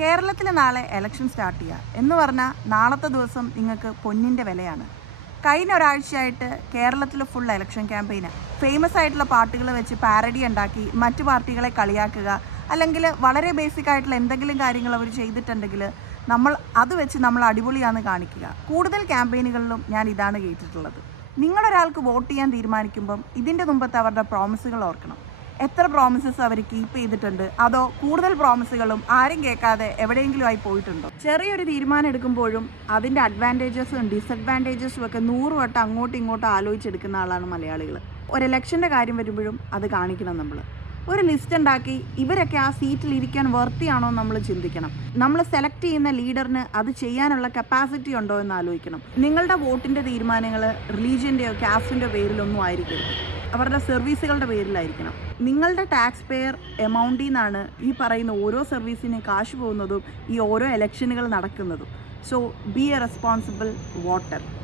കേരളത്തിൽ നാളെ election start ചെയ്യുക എന്ന് പറഞ്ഞാൽ നാളത്തെ ദിവസം നിങ്ങൾക്ക് പൊന്നിൻ്റെ വിലയാണ്. കഴിഞ്ഞ ഒരാഴ്ചയായിട്ട് കേരളത്തിൽ ഫുൾ ഇലക്ഷൻ ക്യാമ്പയിന് ഫേമസ് ആയിട്ടുള്ള പാട്ടുകൾ വെച്ച് പാരഡി ഉണ്ടാക്കി മറ്റു പാർട്ടികളെ കളിയാക്കുക, അല്ലെങ്കിൽ വളരെ ബേസിക് ആയിട്ടുള്ള എന്തെങ്കിലും കാര്യങ്ങൾ അവർ ചെയ്തിട്ടുണ്ടെങ്കിൽ അത് വെച്ച് നമ്മൾ അടിപൊളിയാണെന്ന് കാണിക്കുക. കൂടുതൽ ക്യാമ്പയിനുകളിലും ഞാൻ ഇതാണ് കേട്ടിട്ടുള്ളത്. നിങ്ങളൊരാൾക്ക് വോട്ട് ചെയ്യാൻ തീരുമാനിക്കുമ്പം ഇതിൻ്റെ മുമ്പത്തെ അവരുടെ പ്രോമിസുകൾ ഓർക്കണം. എത്ര പ്രോമിസസ് അവർ കീപ്പ് ചെയ്തിട്ടുണ്ട്, അതോ കൂടുതൽ പ്രോമിസുകളും ആരും കേൾക്കാതെ എവിടെയെങ്കിലും ആയി പോയിട്ടുണ്ടോ? ചെറിയൊരു തീരുമാനം എടുക്കുമ്പോഴും അതിൻ്റെ അഡ്വാൻറ്റേജസും ഡിസഡ്വാൻറ്റേജസും ഒക്കെ 100 വട്ടം അങ്ങോട്ടും ഇങ്ങോട്ടും ആലോചിച്ചെടുക്കുന്ന ആളാണ് മലയാളികൾ. ഒരു ഇലക്ഷൻ്റെ കാര്യം വരുമ്പോഴും അത് കാണിക്കണം. നമ്മൾ ഒരു ലിസ്റ്റ് ഉണ്ടാക്കി ഇവരൊക്കെ ആ സീറ്റിൽ ഇരിക്കാൻ വർത്തിയാണോ നമ്മൾ ചിന്തിക്കണം. നമ്മൾ സെലക്ട് ചെയ്യുന്ന ലീഡറിന് അത് ചെയ്യാനുള്ള കപ്പാസിറ്റി ഉണ്ടോ എന്ന് ആലോചിക്കണം. നിങ്ങളുടെ വോട്ടിൻ്റെ തീരുമാനങ്ങൾ റിലീജിയൻ്റെയോ കാസ്റ്റിൻ്റെയോ പേരിലൊന്നും ആയിരിക്കരുത്, അവരുടെ സർവീസുകളുടെ പേരിലായിരിക്കണം. നിങ്ങളുടെ ടാക്സ് പെയർ എമൗണ്ടിൽ നിന്നാണ് ഈ പറയുന്ന ഓരോ സർവീസിന് കാശ് പോകുന്നതും ഈ ഓരോ ഇലക്ഷനുകൾ നടക്കുന്നതും. So B A responsible voter.